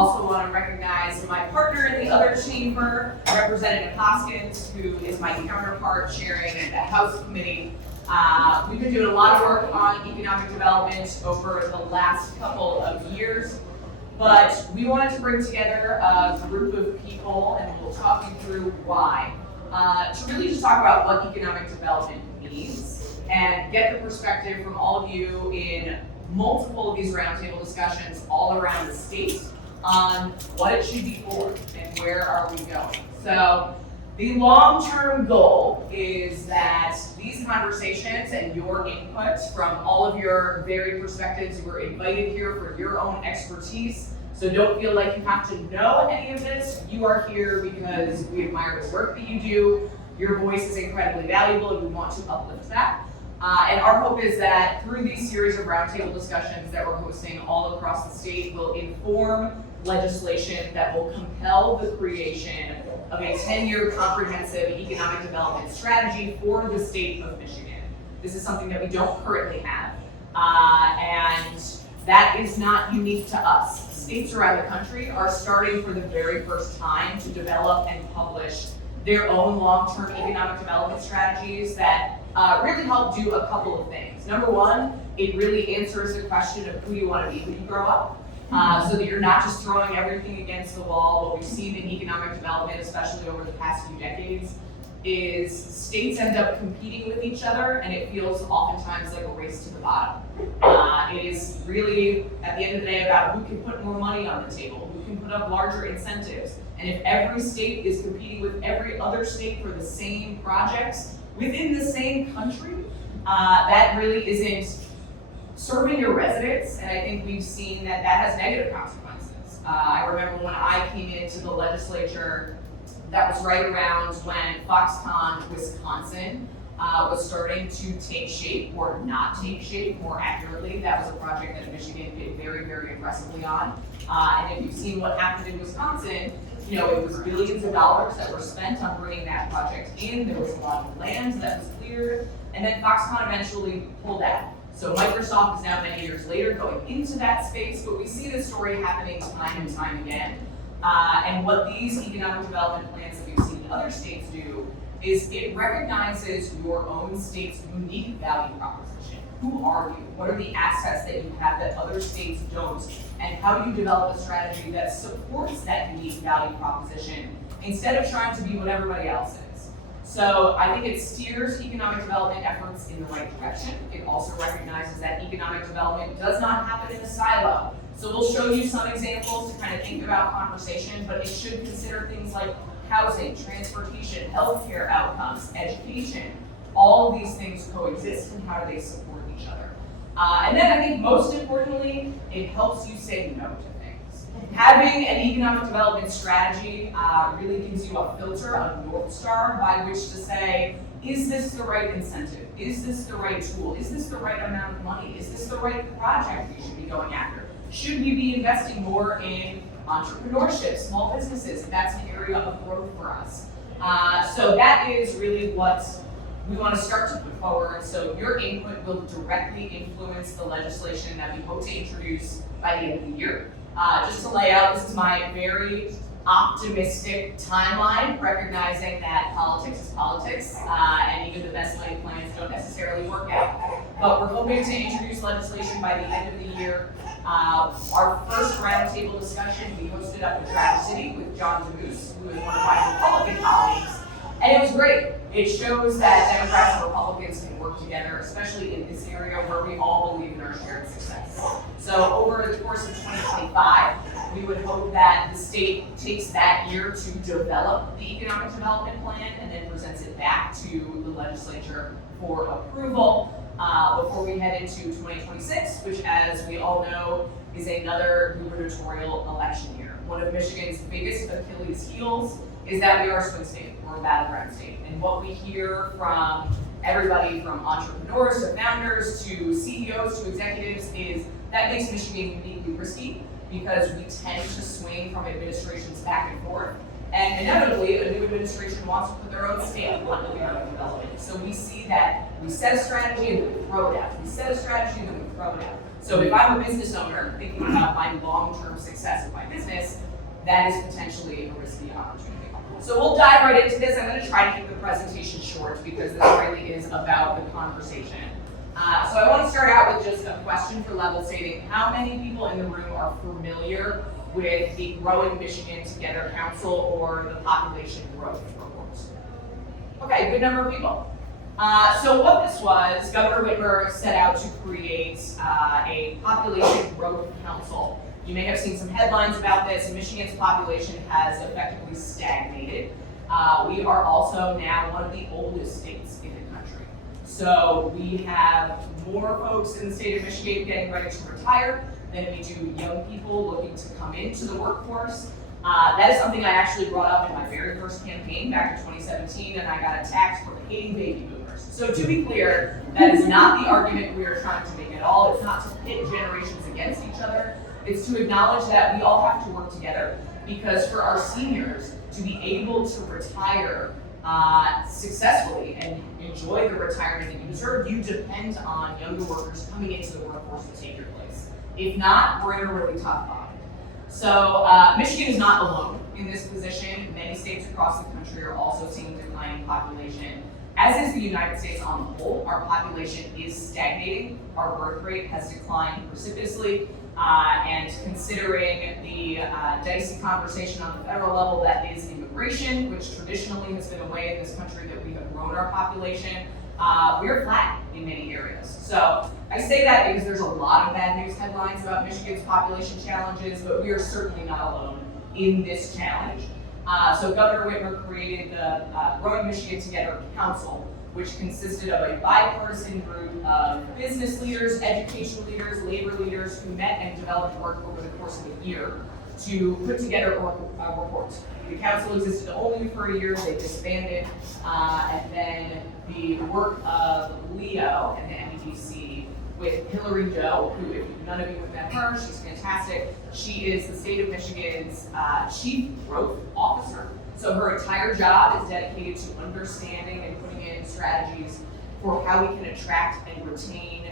Also want to recognize my partner in the other chamber, Representative Hoskins, who is my counterpart chairing the House Committee. We've been doing a lot of work on economic development over the last couple of years, but we wanted to bring together a group of people, and we'll talk you through why, to really just talk about what economic development means and get the perspective from all of you in multiple of these roundtable discussions all around the state on what it should be for and where are we going. So the long-term goal is that these conversations and your input from all of your varied perspectives, you were invited here for your own expertise. So don't feel like you have to know any of this. You are here because we admire the work that you do. Your voice is incredibly valuable and we want to uplift that. And our hope is that through these series of roundtable discussions that we're hosting all across the state will inform legislation that will compel the creation of a 10-year comprehensive economic development strategy for the state of Michigan. This is something that we don't currently have, and that is not unique to us. States around the country are starting for the very first time to develop and publish their own long-term economic development strategies that really help do a couple of things. Number one, it really answers the question of who you want to be when you grow up. So that you're not just throwing everything against the wall. What we've seen in economic development, especially over the past few decades, is states end up competing with each other, and it feels oftentimes like a race to the bottom. It is really, at the end of the day, about who can put more money on the table, who can put up larger incentives. And if every state is competing with every other state for the same projects within the same country, that really isn't serving your residents, and I think we've seen that has negative consequences. I remember when I came into the legislature, that was right around when Foxconn, Wisconsin, was starting to take shape, or not take shape more accurately. That was a project that Michigan did very, very aggressively on. And if you've seen what happened in Wisconsin, you know, it was billions of dollars that were spent on bringing that project in. There was a lot of land that was cleared, and then Foxconn eventually pulled out. So Microsoft is now many years later going into that space, but we see this story happening time and time again. And what these economic development plans that we've seen other states do is it recognizes your own state's unique value proposition. Who are you? What are the assets that you have that other states don't? And how do you develop a strategy that supports that unique value proposition instead of trying to be what everybody else is? So I think it steers economic development efforts in the right direction. It also recognizes that economic development does not happen in a silo. So we'll show you some examples to kind of think about conversation, but it should consider things like housing, transportation, healthcare outcomes, education. All of these things coexist, and how do they support each other? And then I think most importantly, it helps you say no to things. Having an economic development strategy really gives you a filter, a North Star by which to say, is this the right incentive? Is this the right tool? Is this the right amount of money? Is this the right project we should be going after? Should we be investing more in entrepreneurship, small businesses, if that's an area of growth for us? So that is really what we want to start to put forward. So your input will directly influence the legislation that we hope to introduce by the end of the year. Just to lay out, this is my very optimistic timeline, recognizing that politics is politics, and even the best laid plans don't necessarily work out. But we're hoping to introduce legislation by the end of the year. Our first roundtable discussion we hosted up in Traverse City with John DeMoose, who is one of my Republican colleagues, and it was great. It shows that Democrats and Republicans can work together, especially in this area where we all believe in our shared success. So over the course of 2025, we would hope that the state takes that year to develop the economic development plan and then presents it back to the legislature for approval before we head into 2026, which, as we all know, is another gubernatorial election year. One of Michigan's biggest Achilles heels is that we are a swing state, we're a battleground state. And what we hear from everybody from entrepreneurs to founders to CEOs to executives is that makes Michigan uniquely risky because we tend to swing from administrations back and forth. And inevitably, a new administration wants to put their own stamp on economic development. So we see that we set a strategy and then we throw it out. We set a strategy and then we throw it out. So if I'm a business owner thinking about my long-term success of my business, that is potentially a risky opportunity. So we'll dive right into this. I'm going to try to keep the presentation short because this really is about the conversation. So I want to start out with just a question for level setting. How many people in the room are familiar with the Growing Michigan Together Council or the Population Growth Report? Okay, good number of people. So what this was, Governor Whitmer set out to create a Population Growth Council. You may have seen some headlines about this. Michigan's population has effectively stagnated. We are also now one of the oldest states in the country. So we have more folks in the state of Michigan getting ready to retire than we do young people looking to come into the workforce. That is something I actually brought up in my very first campaign back in 2017, and I got attacked for hating baby boomers. So to be clear, that is not the argument we are trying to make at all. It's not to pit generations against each other. It's to acknowledge that we all have to work together, because for our seniors to be able to retire successfully and enjoy the retirement that you deserve, you depend on younger workers coming into the workforce to take your place. If not, we're in a really tough bind. So Michigan is not alone in this position. Many states across the country are also seeing declining population. As is the United States on the whole, our population is stagnating. Our birth rate has declined precipitously. And considering the dicey conversation on the federal level that is immigration, which traditionally has been a way in this country that we have grown our population, we're flat in many areas. So I say that because there's a lot of bad news headlines about Michigan's population challenges, but we are certainly not alone in this challenge. So Governor Whitmer created the Growing Michigan Together Council, which consisted of a bipartisan group of business leaders, education leaders, labor leaders who met and developed work over the course of a year to put together a report. The council existed only for a year, they disbanded, and then the work of Leo and the MEDC with Hillary Doe, who, if none of you have met her, she's fantastic. She is the state of Michigan's chief growth officer. So her entire job is dedicated to understanding and putting in strategies for how we can attract and retain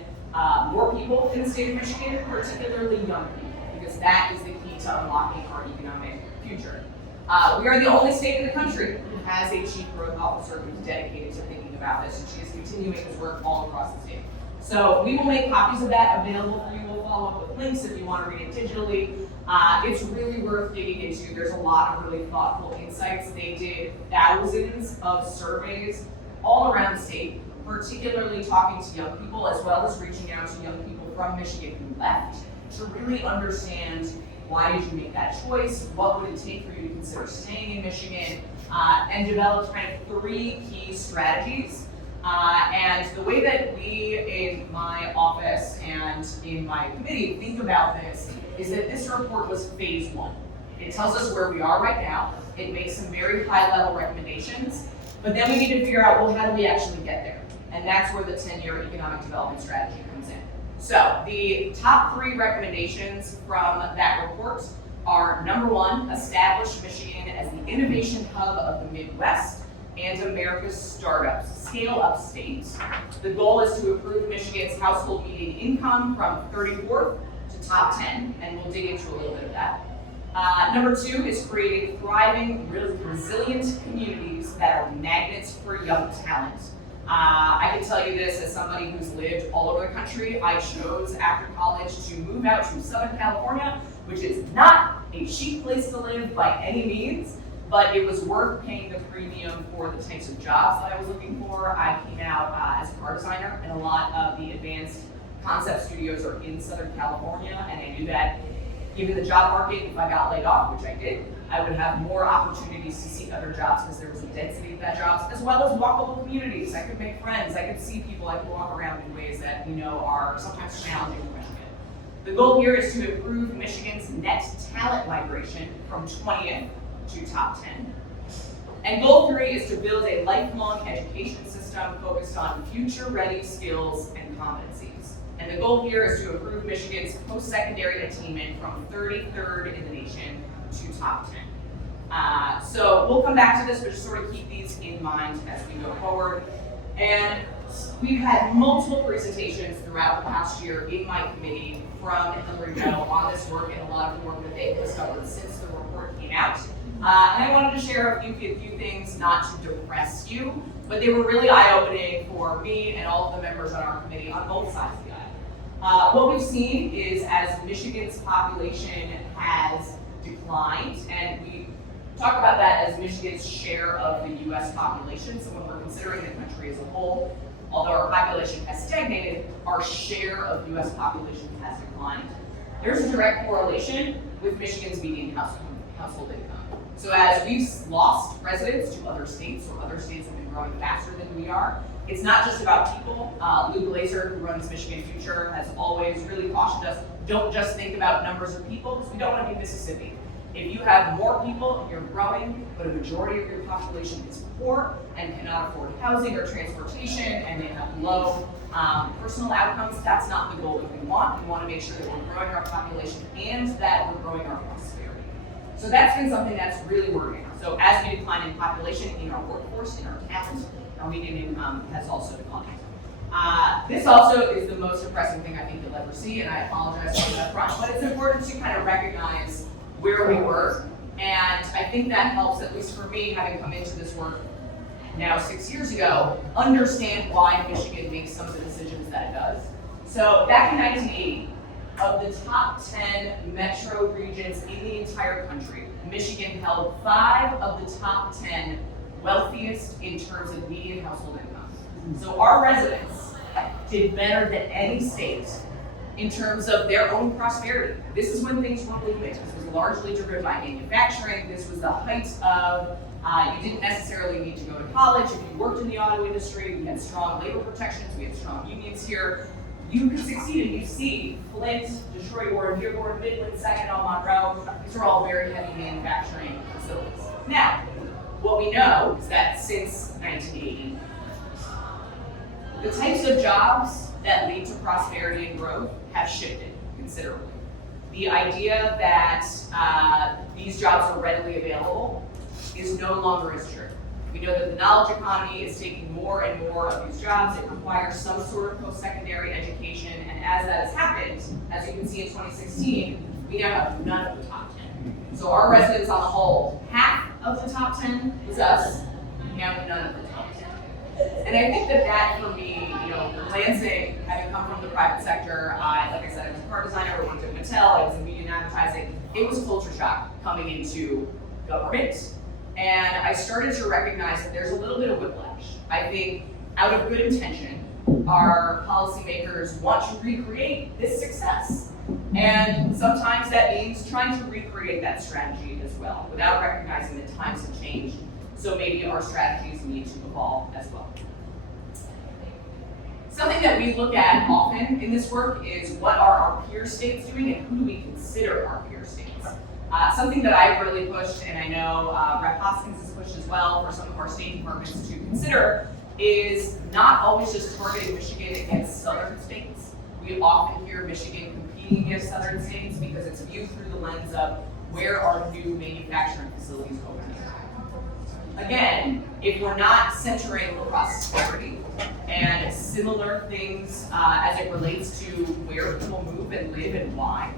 more people in the state of Michigan, particularly young people, because that is the key to unlocking our economic future. We are the only state in the country who has a chief growth officer who's dedicated to thinking about this, and she is continuing this work all across the state. So we will make copies of that available for you. We'll follow up with links if you want to read it digitally. It's really worth digging into. There's a lot of really thoughtful insights. They did thousands of surveys all around the state, particularly talking to young people, as well as reaching out to young people from Michigan who left to really understand why did you make that choice, what would it take for you to consider staying in Michigan, and developed kind of 3 key strategies. And the way that we in my office and in my committee think about this is that this report was phase 1. It tells us where we are right now. It makes some very high-level recommendations, but then we need to figure out, well, how do we actually get there? And that's where the 10-year economic development strategy comes in. So the top 3 recommendations from that report are, number 1, establish Michigan as the innovation hub of the Midwest and America's startups, scale-up state. The goal is to improve Michigan's household median income from 34th to top 10, and we'll dig into a little bit of that. Number 2 is creating thriving, resilient communities that are magnets for young talent. I can tell you this as somebody who's lived all over the country. I chose after college to move out to Southern California, which is not a cheap place to live by any means, but it was worth paying the premium for the types of jobs that I was looking for. I came out as a car designer, and a lot of the advanced concept studios are in Southern California, and I knew that given the job market, if I got laid off, which I did, I would have more opportunities to seek other jobs because there was a density of that jobs, as well as walkable communities. I could make friends, I could see people, I could walk around in ways that we know are sometimes challenging for Michigan. The goal here is to improve Michigan's net talent migration from 20th to top 10. And goal 3 is to build a lifelong education system focused on future-ready skills and competencies. And the goal here is to improve Michigan's post-secondary attainment from 33rd in the nation to top 10. So we'll come back to this, but just sort of keep these in mind as we go forward. And we've had multiple presentations throughout the past year in my committee from Hillary Doe on this work and a lot of the work that they've discovered since the report report came out. And I wanted to share a few things, not to depress you, but they were really eye-opening for me and all of the members on our committee on both sides of the aisle. What we've seen is as Michigan's population has declined, and we talk about that as Michigan's share of the US population, so when we're considering the country as a whole, although our population has stagnated, our share of US population has declined. There's a direct correlation with Michigan's median household income. So as we've lost residents to other states, or other states have been growing faster than we are, it's not just about people. Luke Glazer, who runs Michigan Future, has always really cautioned us, don't just think about numbers of people, because we don't want to be Mississippi. If you have more people, you're growing, but a majority of your population is poor and cannot afford housing or transportation, and they have low personal outcomes, that's not the goal that we want. We want to make sure that we're growing our population and that we're growing our prosperity. So that's been something that's really worrying. So as we decline in population, in our workforce, in our talent, our median income has also declined. This also is the most depressing thing I think you'll ever see, and I apologize for that front, but it's important to kind of recognize where we were, and I think that helps, at least for me, having come into this work now 6 years ago, understand why Michigan makes some of the decisions that it does. So back in 1980, of the top 10 metro regions in the entire country, Michigan held 5 of the top 10 wealthiest in terms of median household income. So our residents did better than any state in terms of their own prosperity. This is when things were booming. This was largely driven by manufacturing. This was the height of, you didn't necessarily need to go to college. If you worked in the auto industry, we had strong labor protections, we had strong unions here. You could succeed, and you see Flint, Detroit, Warren, Dearborn, Midland, Saginaw, Monroe, these are all very heavy manufacturing facilities. Now, what we know is that since 1980, the types of jobs that lead to prosperity and growth have shifted considerably. The idea that these jobs are readily available is no longer as true. We know that the knowledge economy is taking more and more of these jobs. It requires some sort of post-secondary education, and as that has happened, as you can see in 2016, we now have none of the top 10. So our residents on the whole, half of the top 10 is us, now none of the top 10. And I think that for me, Lansing, having come from the private sector, like I said, I was a car designer, I worked at Mattel, I was in media and advertising. It was culture shock coming into government. And I started to recognize that there's a little bit of whiplash. I think out of good intention, our policymakers want to recreate this success. And sometimes that means trying to recreate that strategy as well, without recognizing that times have changed. So maybe our strategies need to evolve as well. Something that we look at often in this work is what are our peer states doing and who do we consider our peer states. Something that I've really pushed, and I know Rep. Hoskins has pushed as well for some of our state departments to consider, is not always just targeting Michigan against southern states. We often hear Michigan competing against southern states because it's viewed through the lens of where are new manufacturing facilities opening. Again, if we're not centering prosperity and similar things as it relates to where people move and live and why,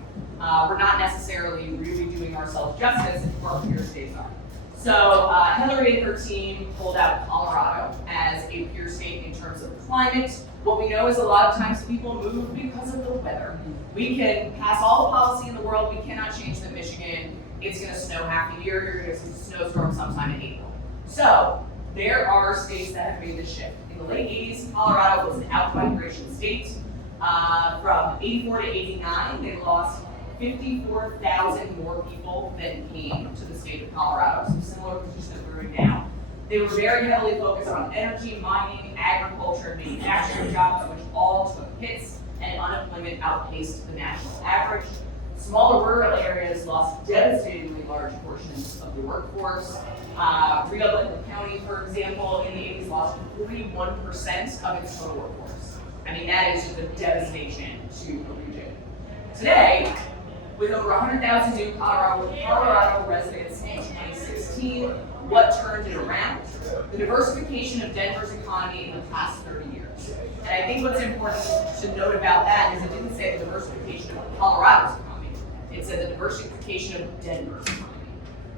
we're not necessarily really doing ourselves justice if our peer states are. So Hillary and her team pulled out Colorado as a peer state in terms of climate. What we know is a lot of times people move because of the weather. We can pass all the policy in the world, we cannot change that Michigan, it's gonna snow half the year, you're gonna get some snowstorm sometime in April. So there are states that have made this shift. In the late 80s, Colorado was an out-migration state. From 84 to 89, they lost 54,000 more people than came to the state of Colorado, so similar position that we're in now. They were very heavily focused on energy, mining, agriculture, and manufacturing jobs, which all took hits, and unemployment outpaced the national average. Smaller rural areas lost devastatingly large portions of the workforce. Rio Blanco County, for example, in the 80s lost 41% of its total workforce. I mean, that is just a devastation to a region. Today, with over 100,000 new Colorado residents in 2016, what turned it around? The diversification of Denver's economy in the past 30 years. And I think what's important to note about that is it didn't say the diversification of Colorado's economy. It said the diversification of Denver's economy.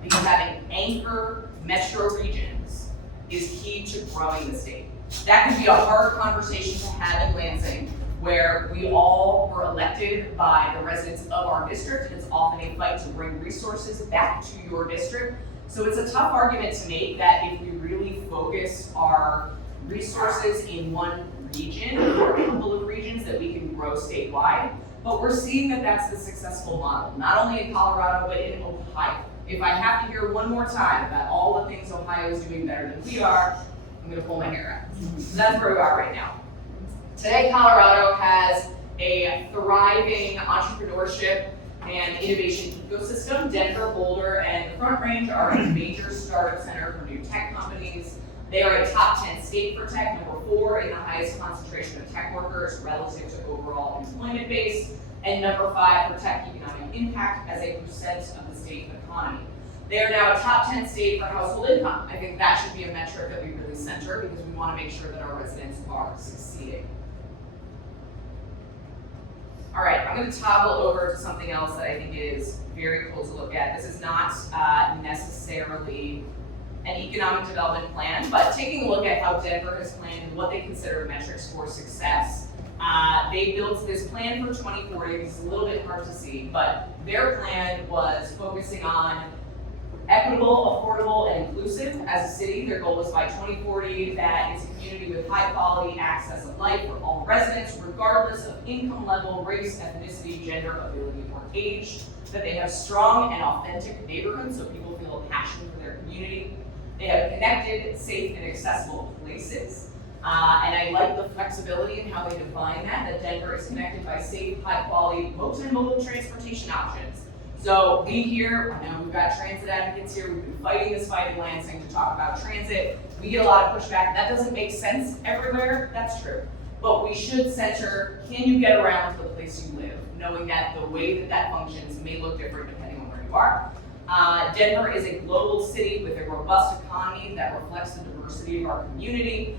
because having anchor metro regions is key to growing the state. That could be a hard conversation to have in Lansing, where we all were elected by the residents of our district. It's often a fight to bring resources back to your district. So it's a tough argument to make that if we really focus our resources in one region or a couple of regions, that we can grow statewide. But we're seeing that that's the successful model, not only in Colorado, but in Ohio. If I have to hear one more time about all the things Ohio is doing better than we are, I'm gonna pull my hair out. So that's where we are right now. Today, Colorado has a thriving entrepreneurship and innovation ecosystem. Denver, Boulder, and the Front Range are a major startup center for new tech companies. They are a top 10 state for tech, number 4 in the highest concentration of tech workers relative to overall employment base, and number 5 for tech economic impact as a percent of the state economy. They are now a top 10 state for household income. I think that should be a metric that we really center because we want to make sure that our residents are succeeding. All right, I'm going to toggle over to something else that I think is very cool to look at. This is not necessarily an economic development plan, but taking a look at how Denver has planned and what they consider metrics for success. They built this plan for 2040. It's a little bit hard to see, but their plan was focusing on equitable, affordable, and inclusive as a city. Their goal was by 2040 that it's a community with high quality access of life for all residents, regardless of income level, race, ethnicity, gender, ability, or age. That they have strong and authentic neighborhoods so people feel a passion for their community. They have connected, safe, and accessible places. And I like the flexibility in how they define that Denver is connected by safe, high quality, multimodal transportation options. So we here, we've got transit advocates here, we've been fighting this fight in Lansing to talk about transit. We get a lot of pushback. That doesn't make sense everywhere, that's true. But we should center, can you get around to the place you live, knowing that the way that that functions may look different depending on where you are. Denver is a global city with a robust economy that reflects the diversity of our community,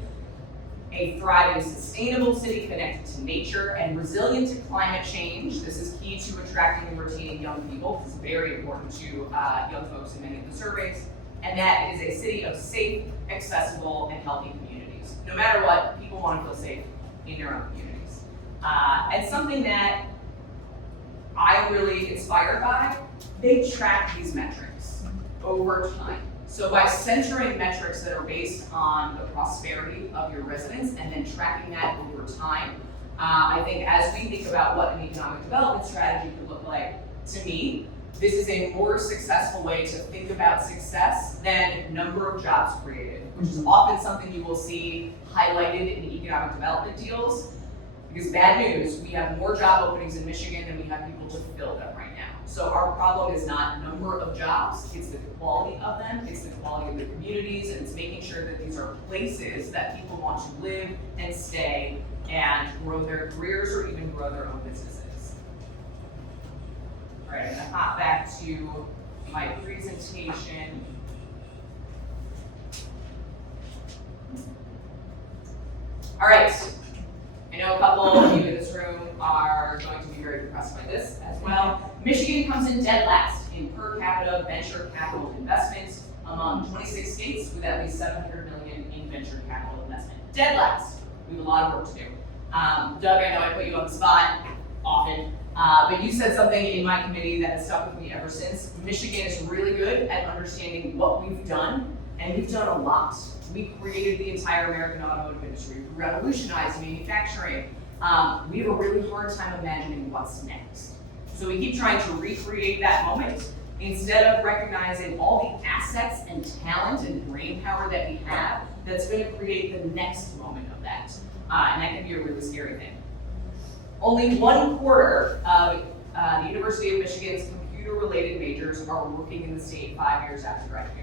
a thriving, sustainable city connected to nature and resilient to climate change. This is key to attracting and retaining young people. This is very important to young folks in many of the surveys. And that it is a city of safe, accessible, and healthy communities. No matter what, people want to feel safe in their own communities. And something that I'm really inspired by, they track these metrics over time. So by centering metrics that are based on the prosperity of your residents and then tracking that over time, I think as we think about what an economic development strategy could look like, to me, this is a more successful way to think about success than number of jobs created, which is often something you will see highlighted in economic development deals. Because bad news, we have more job openings in Michigan than we have people to fill them right now. So our problem is not number of jobs, it's the quality of them, it's the quality of the communities, and it's making sure that these are places that people want to live and stay and grow their careers or even grow their own businesses. All right, I'm gonna hop back to my presentation. All right. I know a couple of you in this room are going to be very impressed by this as well. Michigan comes in dead last in per capita venture capital investments among 26 states with at least $700 million in venture capital investment. Dead last. We have a lot of work to do. Doug, I know I put you on the spot often, but you said something in my committee that has stuck with me ever since. Michigan is really good at understanding what we've done, and we've done a lot. We created the entire American automotive industry. We revolutionized manufacturing. We have a really hard time imagining what's next. So we keep trying to recreate that moment instead of recognizing all the assets and talent and brain power that we have that's going to create the next moment of that. And that can be a really scary thing. Only 1/4 of the University of Michigan's computer-related majors are working in the state 5 years after graduation.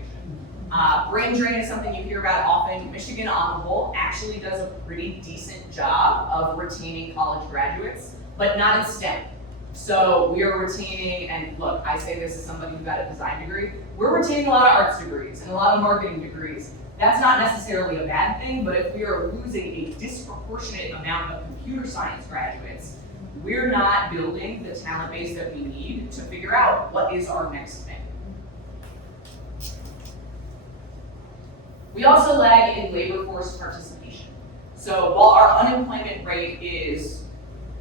Brain drain is something you hear about often. Michigan, on the whole, actually does a pretty decent job of retaining college graduates, but not in STEM. So we are retaining, and look, I say this as somebody who got a design degree, we're retaining a lot of arts degrees and a lot of marketing degrees. That's not necessarily a bad thing, but if we are losing a disproportionate amount of computer science graduates, we're not building the talent base that we need to figure out what is our next thing. We also lag in labor force participation. So while our unemployment rate is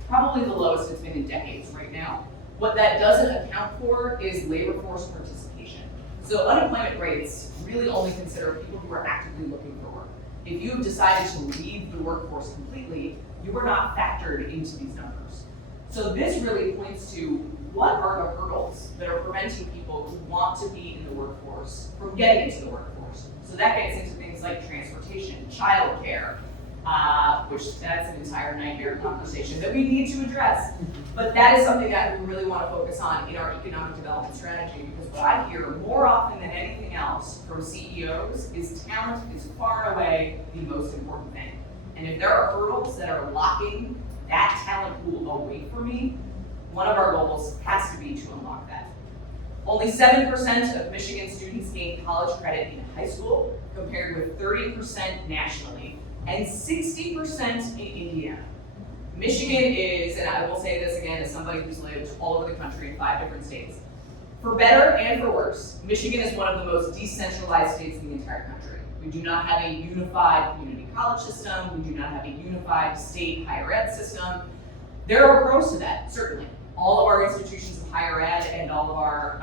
probably the lowest it's been in decades right now, what that doesn't account for is labor force participation. So unemployment rates really only consider people who are actively looking for work. If you've decided to leave the workforce completely, you are not factored into these numbers. So this really points to what are the hurdles that are preventing people who want to be in the workforce from getting into the workforce. So that gets into things like transportation, childcare, which that's an entire nightmare conversation that we need to address. But that is something that we really want to focus on in our economic development strategy, because what I hear more often than anything else from CEOs is talent is far and away the most important thing. And if there are hurdles that are locking that talent pool away from me, one of our goals has to be to unlock that. Only 7% of Michigan students gain college credit in high school, compared with 30% nationally, and 60% in Indiana. Michigan is, and I will say this again as somebody who's lived all over the country in 5 different states, for better and for worse, Michigan is one of the most decentralized states in the entire country. We do not have a unified community college system. We do not have a unified state higher ed system. There are pros to that, certainly. All of our institutions of higher ed and all of our,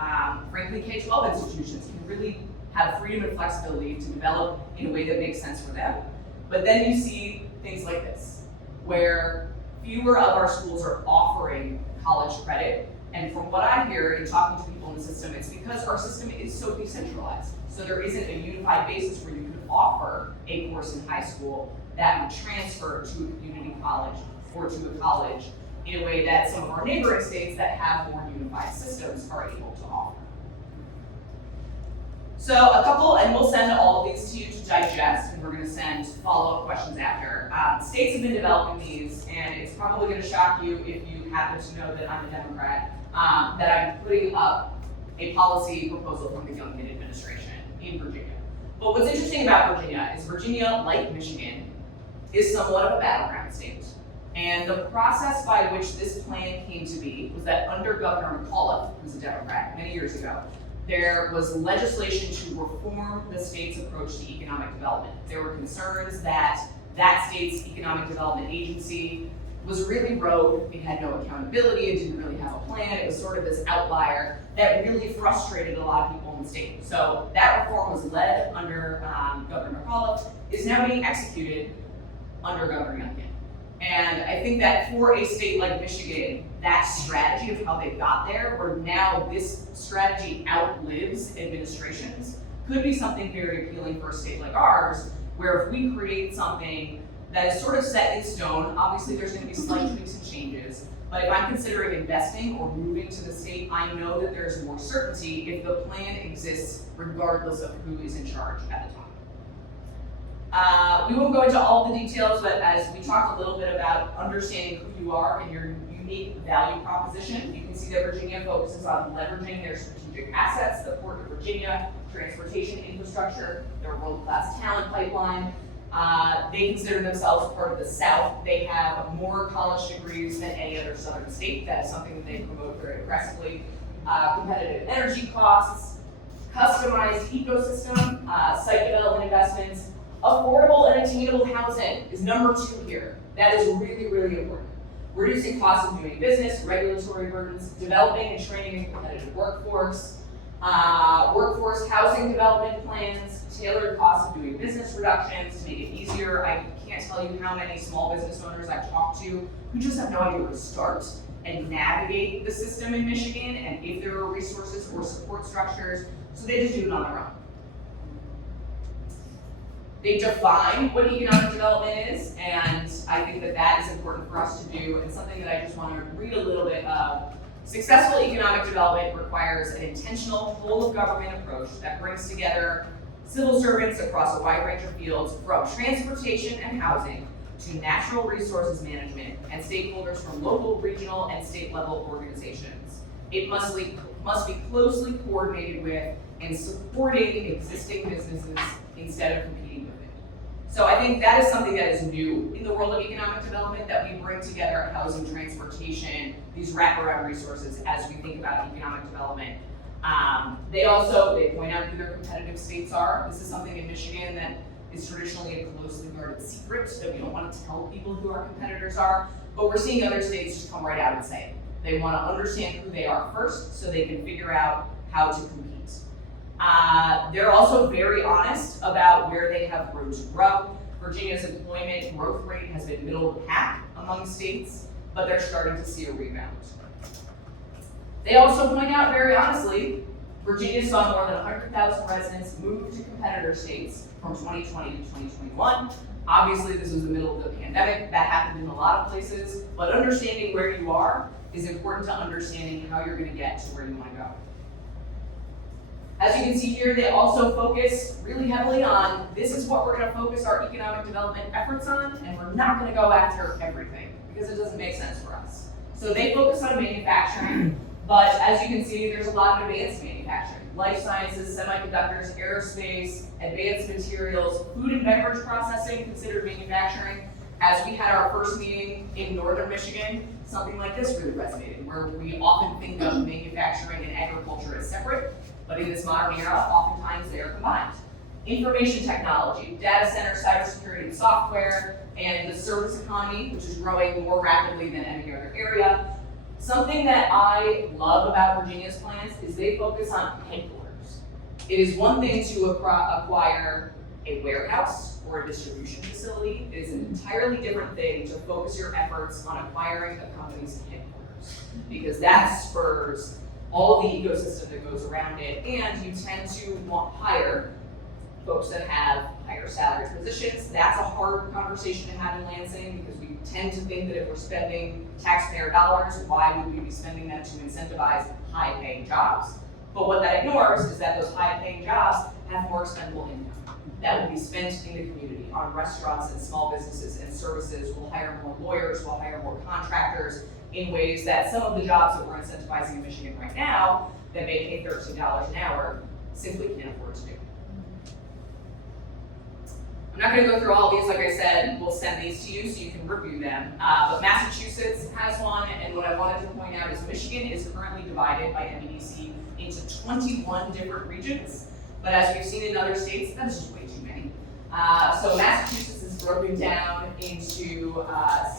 frankly, K-12 institutions can really have freedom and flexibility to develop in a way that makes sense for them. But then you see things like this, where fewer of our schools are offering college credit. And from what I hear in talking to people in the system, it's because our system is so decentralized. So there isn't a unified basis where you could offer a course in high school that would transfer to a community college or to a college in a way that some of our neighboring states that have more unified systems are able to offer. So a couple, and we'll send all of these to you to digest, and we're going to send follow-up questions after. States have been developing these, and it's probably going to shock you if you happen to know that I'm a Democrat, that I'm putting up a policy proposal from the Youngkin administration in Virginia. But what's interesting about Virginia is Virginia, like Michigan, is somewhat of a battleground state. And the process by which this plan came to be was that under Governor McMorrow, who's a Democrat, many years ago, there was legislation to reform the state's approach to economic development. There were concerns that that state's economic development agency was really rogue. It had no accountability. It didn't really have a plan. It was sort of this outlier that really frustrated a lot of people in the state. So that reform was led under Governor McMorrow, is now being executed under Governor Youngkin. And I think that for a state like Michigan, that strategy of how they got there, where now this strategy outlives administrations, could be something very appealing for a state like ours, where if we create something that is sort of set in stone, obviously there's going to be slight tweaks and changes, but if I'm considering investing or moving to the state, I know that there's more certainty if the plan exists regardless of who is in charge at the time. We won't go into all the details, but as we talked a little bit about understanding who you are and your unique value proposition, you can see that Virginia focuses on leveraging their strategic assets, the Port of Virginia, transportation infrastructure, their world-class talent pipeline. They consider themselves part of the South. They have more college degrees than any other southern state. That is something that they promote very aggressively. Competitive energy costs, customized ecosystem, site development investments, affordable and attainable housing is number 2 here. That is really, really important. Reducing costs of doing business, regulatory burdens, developing and training a competitive workforce, workforce housing development plans, tailored costs of doing business reductions to make it easier. I can't tell you how many small business owners I've talked to who just have no idea where to start and navigate the system in Michigan and if there are resources or support structures, so they just do it on their own. They define what economic development is, and I think that that is important for us to do, and something that I just want to read a little bit of. Successful economic development requires an intentional whole-of-government approach that brings together civil servants across a wide range of fields, from transportation and housing to natural resources management, and stakeholders from local, regional, and state-level organizations. It must be closely coordinated with and supporting existing businesses instead of competing with it. So I think that is something that is new in the world of economic development, that we bring together housing, transportation, these wraparound resources as we think about economic development. They point out who their competitive states are. This is something in Michigan that is traditionally a closely guarded secret, that we don't want to tell people who our competitors are, but we're seeing other states just come right out and say it. They want to understand who they are first so they can figure out how to compete. They're also very honest about where they have room to grow. Virginia's employment growth rate has been middle of the pack among states, but they're starting to see a rebound. They also point out very honestly, Virginia saw more than 100,000 residents move to competitor states from 2020 to 2021. Obviously, this was the middle of the pandemic. That happened in a lot of places, but understanding where you are is important to understanding how you're going to get to where you want to go. As you can see here, they also focus really heavily on, this is what we're going to focus our economic development efforts on, and we're not going to go after everything, because it doesn't make sense for us. So they focus on manufacturing, but as you can see, there's a lot of advanced manufacturing. Life sciences, semiconductors, aerospace, advanced materials, food and beverage processing considered manufacturing. As we had our first meeting in northern Michigan, something like this really resonated, where we often think of manufacturing and agriculture as separate, but in this modern era, oftentimes they are combined. Information technology, data center, cybersecurity and software, and the service economy, which is growing more rapidly than any other area. Something that I love about Virginia's plans is they focus on headquarters. It is one thing to acquire a warehouse or a distribution facility. It is an entirely different thing to focus your efforts on acquiring a company's headquarters, because that spurs all of the ecosystem that goes around it, and you tend to want to hire folks that have higher salary positions. That's a hard conversation to have in Lansing, because we tend to think that if we're spending taxpayer dollars, why would we be spending them to incentivize high-paying jobs? But what that ignores is that those high-paying jobs have more expendable income that will be spent in the community on restaurants and small businesses and services. We'll hire more lawyers, we'll hire more contractors, in ways that some of the jobs that we're incentivizing in Michigan right now that may pay $13 an hour simply can't afford to do. I'm not going to go through all of these. Like I said, we'll send these to you so you can review them. But Massachusetts has one, and what I wanted to point out is Michigan is currently divided by MEDC into 21 different regions. But as we've seen in other states, that's just way too many. So Massachusetts is broken down into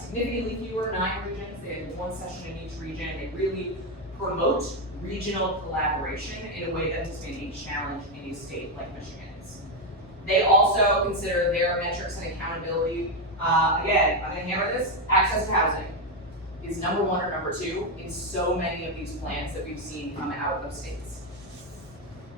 significantly fewer, 9 regions. They have one session in each region. They really promote regional collaboration in a way that has been a challenge in a state like Michigan's. They also consider their metrics and accountability. Again, I'm going to hammer this. Access to housing is number 1 or number 2 in so many of these plans that we've seen come out of states.